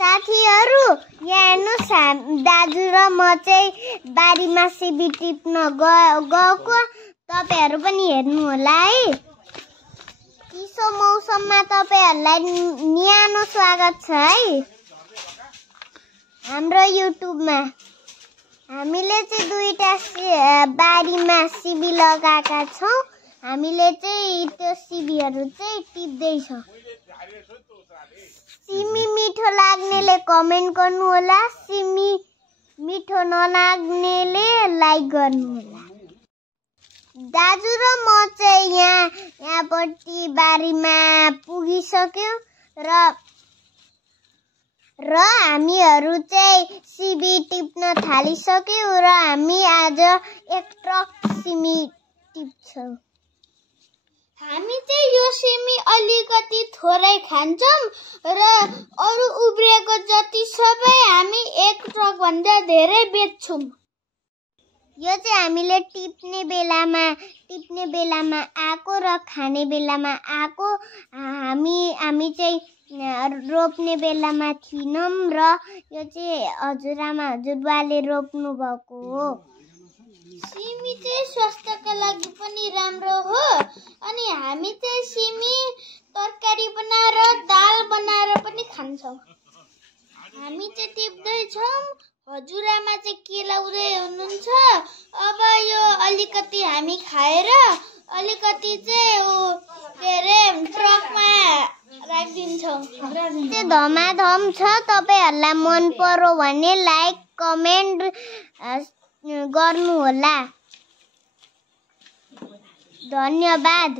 साथीहरु यहाँ हेर्नुस् दाजु र म चाहिँ बारीमा सिबी टिप्न गएको तपाईहरु पनि हेर्नु होला है। चिसो मौसममा तपाईहरुलाई न्यानो स्वागत छ है हाम्रो युट्युबमा। हामीले चाहिँ दुईटा बारीमा सिबी लगाएका छौं। हामीले चाहिँ त्यो सिबीहरु चाहिँ टिप्दै छौं। सिमी मिठो लाग्नेले कमेन्ट गर्नु होला, सिमी मिठो नलाग्नेले लाइक गर्नु होला। दाजु र म चाहिँ यहाँपट्टि बारीमा पुगिसक्यौ र हामीहरु चाहिँ सिबी टिप्न थालिसक्यौ र हामी आज एक ट्रक सिमी टिप्छौं। हामी चाहिँ यो सिमी अलिकति थोरै खान्छौं र अरु उब्रेको जति सबै हामी एक ट्रक भन्दा धेरै बेच्छौं। यो चाहिँ हामीले टिप्ने बेलामा आको र खाने बेलामा आको। हामी चाहिँ रोप्ने बेलामा थिनौं र यो चाहिँ हजुरबुवाले रोप्नु भएको हो। सिमी चाहिँ स्वास्थ्यका लागि पनि राम्रो हो अनि हामी चाहिँ सिमी तरकारी बनाएर दाल बनाएर पनि खान्छौं। हामी चाहिँ टिप्दै छौं। हजुरआमा चाहिँ केलाउँदै हुनुहुन्छ। अब यो अलिकति हामी खाएर अलिकति चाहिँ ट्रकमा राखिदिन्छौं। त्यो धमाधम छ। तपाईहरुलाई मन पर्यो भने लाइक कमेन्ट गर्नु होला। धन्यवाद।